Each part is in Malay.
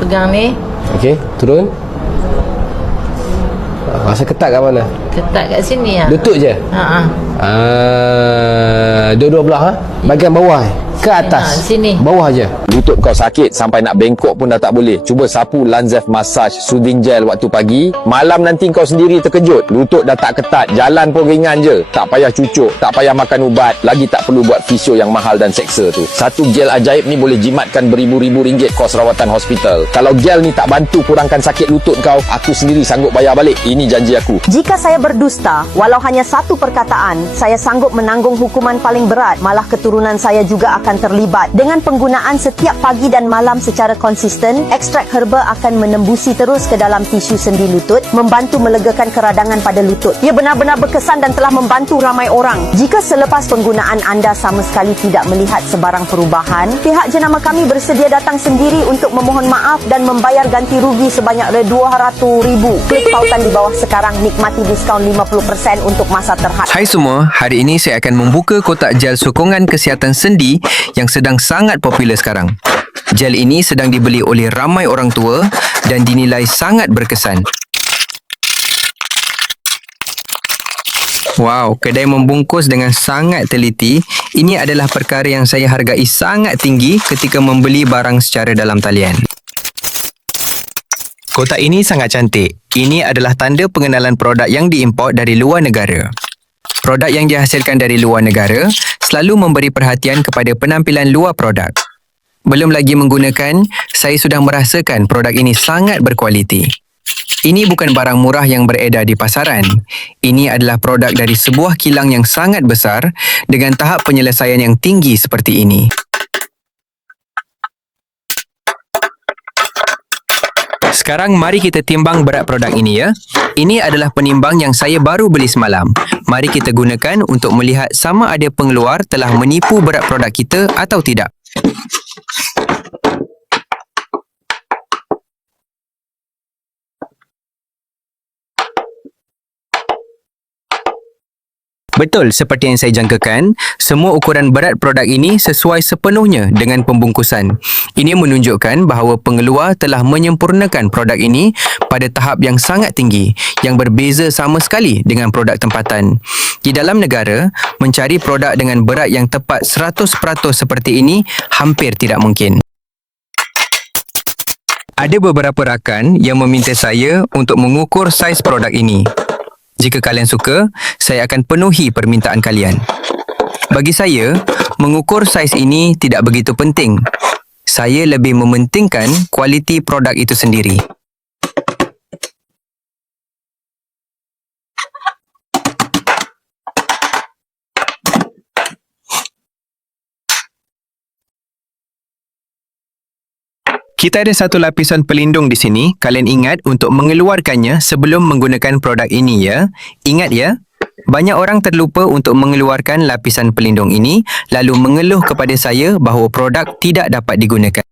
pegang ni. Okey, turun. Rasa ketat kat mana? Ketat kat sini lah. Lutut je? Dua-dua belah bahagian bawah ke atas? Sini. Bawah je. Lutut kau sakit sampai nak bengkok pun dah tak boleh. Cuba sapu Lanzef Massage Soothing Gel waktu pagi. Malam nanti kau sendiri terkejut. Lutut dah tak ketat, jalan pun ringan je. Tak payah cucuk, tak payah makan ubat. Lagi tak perlu buat fisio yang mahal dan seksa tu. Satu gel ajaib ni boleh jimatkan beribu-ribu ringgit kos rawatan hospital. Kalau gel ni tak bantu kurangkan sakit lutut kau, aku sendiri sanggup bayar balik. Ini janji aku. Jika saya berdusta, walau hanya satu perkataan, saya sanggup menanggung hukuman paling berat. Malah keturunan saya juga akan terlibat. Dengan penggunaan setiap pagi dan malam secara konsisten, ekstrak herba akan menembusi terus ke dalam tisu sendi lutut, membantu melegakan keradangan pada lutut. Ia benar-benar berkesan dan telah membantu ramai orang. Jika selepas penggunaan anda sama sekali tidak melihat sebarang perubahan, pihak jenama kami bersedia datang sendiri untuk memohon maaf dan membayar ganti rugi sebanyak RM200,000. Klik pautan di bawah sekarang, nikmati diskaun 50% untuk masa terhad. Hai semua, hari ini saya akan membuka kotak gel sokongan kesihatan sendi yang sedang sangat popular sekarang. Gel ini sedang dibeli oleh ramai orang tua dan dinilai sangat berkesan. Wow, kedai membungkus dengan sangat teliti. Ini adalah perkara yang saya hargai sangat tinggi ketika membeli barang secara dalam talian. Kotak ini sangat cantik. Ini adalah tanda pengenalan produk yang diimport dari luar negara. Produk yang dihasilkan dari luar negara selalu memberi perhatian kepada penampilan luar produk. Belum lagi menggunakan, saya sudah merasakan produk ini sangat berkualiti. Ini bukan barang murah yang beredar di pasaran. Ini adalah produk dari sebuah kilang yang sangat besar dengan tahap penyelesaian yang tinggi seperti ini. Sekarang mari kita timbang berat produk ini ya. Ini adalah penimbang yang saya baru beli semalam. Mari kita gunakan untuk melihat sama ada pengeluar telah menipu berat produk kita atau tidak. Betul seperti yang saya jangkakan, semua ukuran berat produk ini sesuai sepenuhnya dengan pembungkusan. Ini menunjukkan bahawa pengeluar telah menyempurnakan produk ini pada tahap yang sangat tinggi, yang berbeza sama sekali dengan produk tempatan. Di dalam negara, mencari produk dengan berat yang tepat 100% seperti ini hampir tidak mungkin. Ada beberapa rakan yang meminta saya untuk mengukur saiz produk ini. Jika kalian suka, saya akan penuhi permintaan kalian. Bagi saya, mengukur saiz ini tidak begitu penting. Saya lebih mementingkan kualiti produk itu sendiri. Kita ada satu lapisan pelindung di sini. Kalian ingat untuk mengeluarkannya sebelum menggunakan produk ini ya. Ingat ya. Banyak orang terlupa untuk mengeluarkan lapisan pelindung ini lalu mengeluh kepada saya bahawa produk tidak dapat digunakan.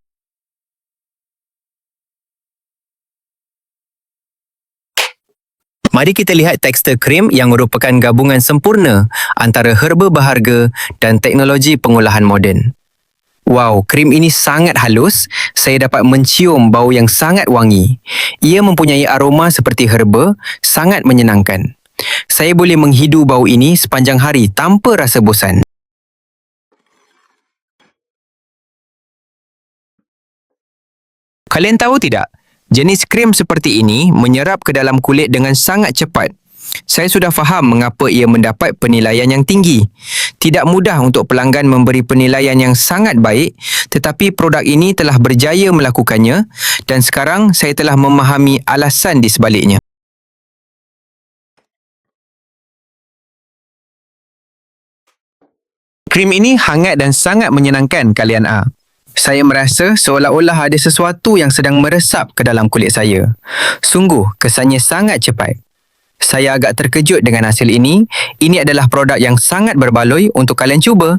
Mari kita lihat tekstur krim yang merupakan gabungan sempurna antara herba berharga dan teknologi pengolahan moden. Wow, krim ini sangat halus. Saya dapat mencium bau yang sangat wangi. Ia mempunyai aroma seperti herba, sangat menyenangkan. Saya boleh menghidu bau ini sepanjang hari tanpa rasa bosan. Kalian tahu tidak? Jenis krim seperti ini menyerap ke dalam kulit dengan sangat cepat. Saya sudah faham mengapa ia mendapat penilaian yang tinggi. Tidak mudah untuk pelanggan memberi penilaian yang sangat baik, tetapi produk ini telah berjaya melakukannya dan sekarang saya telah memahami alasan di sebaliknya. Krim ini hangat dan sangat menyenangkan kalian A. Saya merasa seolah-olah ada sesuatu yang sedang meresap ke dalam kulit saya. Sungguh, kesannya sangat cepat. Saya agak terkejut dengan hasil ini. Ini adalah produk yang sangat berbaloi untuk kalian cuba.